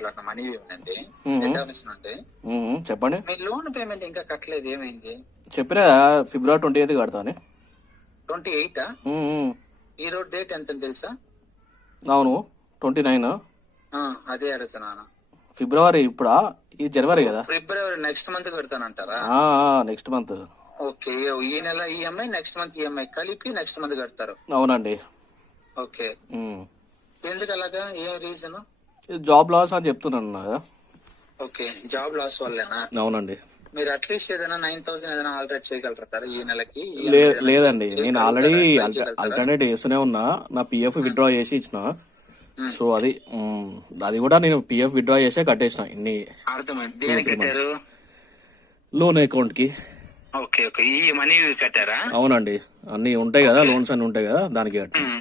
మాట్లాడిన మనీ ఉందండి మ్మ్. ఎటాబ్లిషన్ అంటే చెప్పండి. మీ లోన్ పేమెంట్ ఇంకా కట్టలేదు, ఏమైంది? చెప్పినా ఫిబ్రవరి 28 కడతా అని. 28 మ్మ్. ఈ రోజు డేట్ ఎంత తెలుసా? అవును 29. అదే అడుగుతున్నాను. ఫిబ్రవరి ఇప్పుడా? ఈ జనవరి కదా. ఫిబ్రవరి నెక్స్ట్ మంత్ కడతానంటారా? Next month. ఓకే, ఈ నెల ఈఎంఐ నెక్స్ట్ మంత్ ఈఎంఐ కలిపి నెక్స్ట్ మంత్ కడతారు. అవునండి. ఓకే, ఎందుకు అలాగా? ఏం రీజన్? జాబ్ లాస్ అని చెప్తున్నాను కదా. ఓకే, జాబ్ లాస్ వల్లేనా? అవునండి. మీరు అట్లీస్ట్ ఏదైనా 9,000 ఏదైనా ఆల్రెడీ చేయగలుగుతారా ఈ నెలకి? లేదండి, నేను ఆల్రెడీ ఆల్టర్నేట్ చేస్తూనే ఉన్నా. నా పిఎఫ్ విత్డ్రా చేసి ఇచ్చిన. సో అది కూడా నేను పిఎఫ్ విత్డ్రా చేసే కట్టేసిన. ఇన్ని అర్థమైంది. దేనికి కట్టారు? లోన్ అకౌంట్ కి. ఓకే ఓకే, ఈ మనీ కట్టారా? అవునండి, అన్ని ఉంటాయి కదా, లోన్స్ అన్ని ఉంటాయి కదా, దానికి కట్టాను.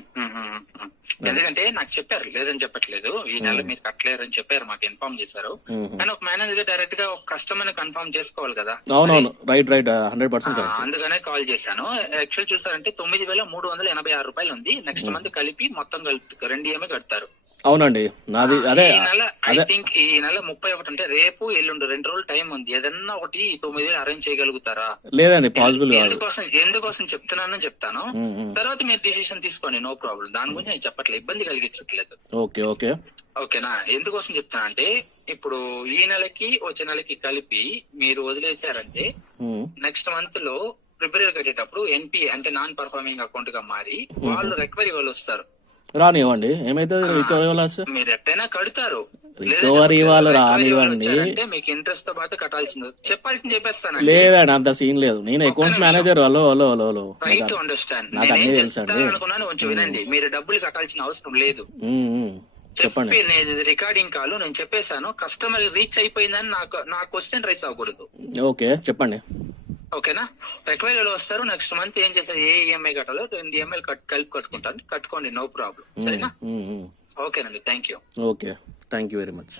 ఎందుకంటే నాకు చెప్పారు, లేదని చెప్పట్లేదు, ఈ నెల మీరు కట్టలేరు అని చెప్పారు, మాకు ఇన్ఫార్మ్ చేశారు. కానీ ఒక మేనేజర్ డైరెక్ట్ గా ఒక కస్టమర్ ని కన్ఫర్మ్ చేసుకోవాలి కదా. అవునవును, రైట్ 100% అందుకనే కాల్ చేశాను. యాక్చువల్ చూసారంటే 9,386 రూపాయలు ఉంది. నెక్స్ట్ మంత్ కలిపి మొత్తం కలిపి 2 EMI కడతారు. అవునండి, నాది అదే. ఈ నెల ఐ థింక్ ఈ నెల 31 అంటే రేపు ఎల్లుండి 2 రోజులు టైం ఉంది. ఏదన్నా ఒకటి 9,000 అరేంజ్ చేయగలుగుతారా? లేదండి, పాసిబుల్ కాదు. ఎందుకోసం చెప్తాను. తర్వాత మీరు డిసిషన్ తీసుకోండి, నో ప్రాబ్లం. దాని గురించి నేను చెప్పట్లేదు, ఇబ్బంది కలిగించట్లేదు. ఓకే ఓకే ఓకేనా? ఎందుకోసం చెప్తాను అంటే ఇప్పుడు ఈ నెలకి వచ్చే నెలకి కలిపి మీరు వదిలేశారంటే నెక్స్ట్ మంత్ లో ప్రిపేర్ కట్టేటప్పుడు ఎన్పి అంటే నాన్ పర్ఫార్మింగ్ అకౌంట్ గా మారి వాళ్ళు రికవరీ వాళ్ళు వస్తారు. రానివ్వండి, ఏమైతుంది రికవరీ వాళ్ళు? మీరు ఎట్టైనా కడతారు. రికవరీ వాళ్ళు రానివ్వండి, అంటే మీకు ఇంట్రెస్ట్ తో పాటు కట్టాల్సింది చెప్పాల్సింది చెప్పేస్తాను. లేదండి, అంత సీన్ లేదు. నేను accounts manager. Hello hello hello hello right to understand. నాకు అన్నీ తెలుసండి. అనుకున్నాను, కొంచెం వినండి. మీరు డబ్బులు కట్టాల్సిన అవసరం లేదు. చెప్పండి. రికార్డింగ్ కాల్ నేను చెప్పేశాను. కస్టమర్ రీచ్ అయిపోయిందని నా క్వశ్చన్ రైస్ అవ్వకూడదు. ఓకే, చెప్పండి. ఓకేనా? రిక్వైరీలు వస్తారు. నెక్స్ట్ మంత్ ఏం చేస్తారు, ఏ ఈఎంఐ కట్టాలో 2 EMI కలిపి కట్టుకుంటాను. కట్టుకోండి, నో ప్రాబ్లం. సరేనా? ఓకేనండి, thank you. Okay, thank you very much.